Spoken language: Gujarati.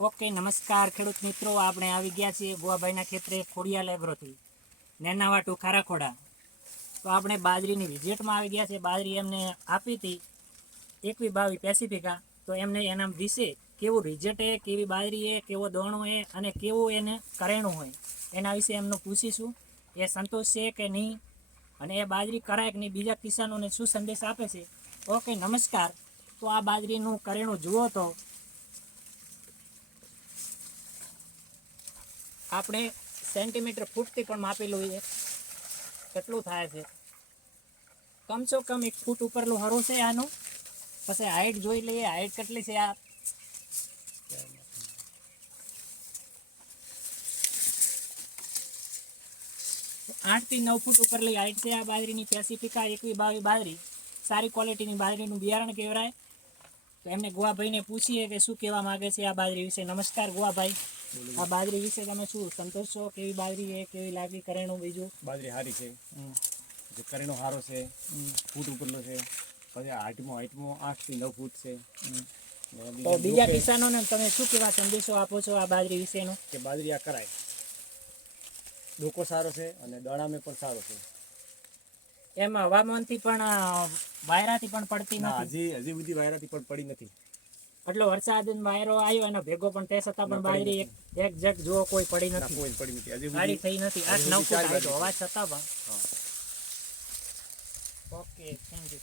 ઓકે, નમસ્કાર ખેડૂત મિત્રો. આપણે આવી ગયા છીએ ગોવાભાઈના ખેતરે ખોડિયાલ એગ્રોથી નેનાવાટુ ખારાખોડા. તો આપણે બાજરીની વિઝિટમાં આવી ગયા છે. બાજરી એમને આપી હતી 21-22 પેસિફિકા. તો એમને એના વિશે કેવું રિઝલ્ટ છે, કેવી બાજરી છે, કેવો દોણો છે અને કેવું એને કરેણું હોય એના વિશે એમનું પૂછીશું. એ સંતોષ છે કે નહીં અને એ બાજરી કરાય કે નહીં, બીજા કિસાનોને શું સંદેશ આપે છે. ઓકે, નમસ્કાર. તો આ બાજરીનું કરેણું જુઓ તો આપણે સેન્ટીમીટર ફૂટથી પણ માપેલું છે. કેટલું થાય છે? કમસો કમ 1 ફૂટ ઉપરનું હરું છે આનું. પછી હાઈટ જોઈ લઈએ, હાઈટ કેટલી છે. આ 8 થી 9 ફૂટ ઉપરની હાઈટ છે આ બાજરીની. પેસિફિકા 21-22 બાજરી સારી ક્વોલિટીની બાજરીનું બિયારણ કહેવાય. તો એમને ગોવાભાઈને પૂછીએ કે શું કહેવા માગે છે આ બાજરી વિશે. નમસ્કાર ગોવાભાઈ, આ બાજરી વિશે તમે શું સંતોષ છો? કેવી બાજરી છે, કેવી લાગી કરેણું? બીજું બાજરી સારી છે, જે કરેણો સારો છે, ફૂટ ઉપરનો છે. પછી હાઈટમાં 8 થી 9 ફૂટ છે. તો બીજા કિસાનોને તમે શું કેવા સંદેશો આપો છો આ બાજરી વિશેનો? કે બાજરી આ કરાય, ડોકો સારો છે અને દણામે પણ સારો છે. એમાં હવામાનથી પણ વાયરાથી પણ પડતી નથી. હજી બધી વાયરાથી પણ પડી નથી. એટલો વરસાદ વાયરો આવ્યો એનો ભેગો પણ તે છતાં પણ બાજરી એક જગ જો કોઈ પડી નથી. કોઈ પડી નથી, હજી સારી થઈ નથી. 8-9 ફૂટ હોવા છતાં પણ. Okay, thank you.